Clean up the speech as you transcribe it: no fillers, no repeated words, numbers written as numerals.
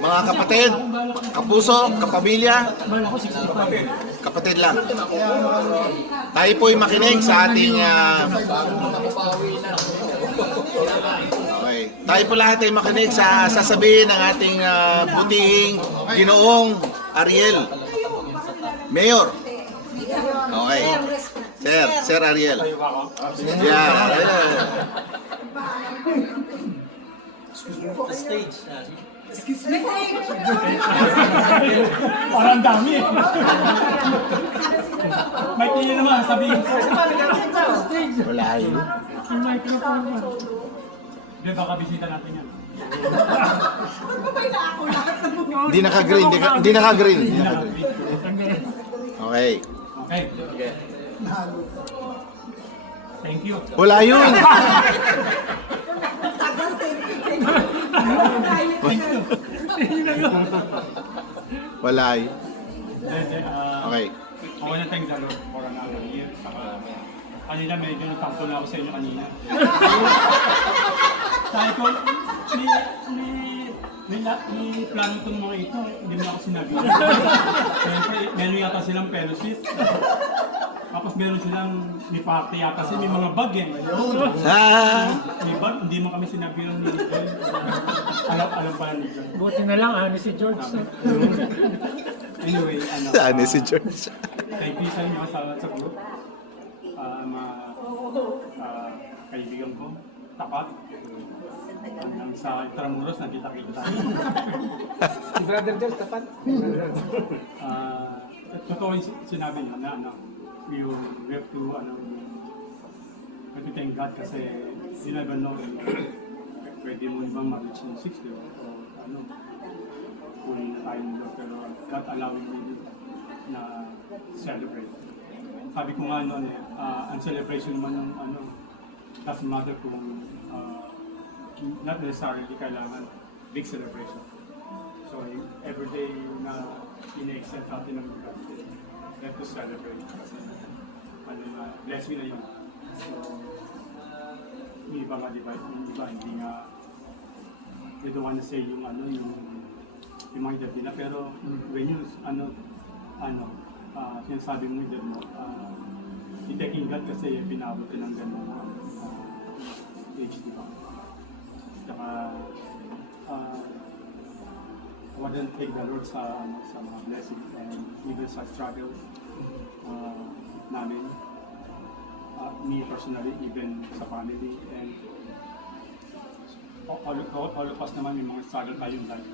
Mga kapatid, kapuso, kapamilya, kapatid lang. Tayo po'y makinig sa ating okay. Tayo po lahat ay makinig sa sasabihin ng ating butihing Ginoong Ariel. Mayor. Okay. Sir Ariel. Yeah. Stage. Parang dami eh. May tingin naman, sabihin ko. Wala yun. Yung microphone mo. Hindi, baka bisita natin yan. Hindi naka-green. Hindi naka-green. Okay. Okay. Thank you. Wala yun. Wala yun. Okay. Ako na thank the Lord for another year. Saka kanina medyo nagtampo na ako sa inyo kanina. Sabi ko, may plano itong mga ito, hindi mo ako sinabi. Siyempre, meron yata silang fellowship. Tapos meron silang may party yata kasi may mga bag eh. May bag, hindi mo kami sinabi ng Nicole. Alam pa ni Nicole. Buti na lang, ano si George. Anyway, Saan si George? thank you sa inyo sa group. Mga kaibigan ko, tapat. Hanggang sa Intramuros, nagkita-kita tayo. Si Brother George, tapat. Totoo yung sinabi niya na you have to thank God kasi you never know pwede mo ibang ma-reach yung 60 o kunin na tayo nito pero God allowing me na celebrate. Sabi ko nga noon ang celebration naman ng doesn't matter kung not necessarily kailangan big celebration. So everyday na ina-extend natin ng God, let us celebrate kasi blessing na yun. So yung iba nga diba, hindi nga they don't wanna say yung yung mga edad nila pero when you sinasabi mo edad mo i-taking God kasi pinabot ng gano'ng age, diba? Saka I want to thank the Lord sa mga blessing and even sa struggle namin, me personally, even sa family, and all of us naman may mga struggle tayong life.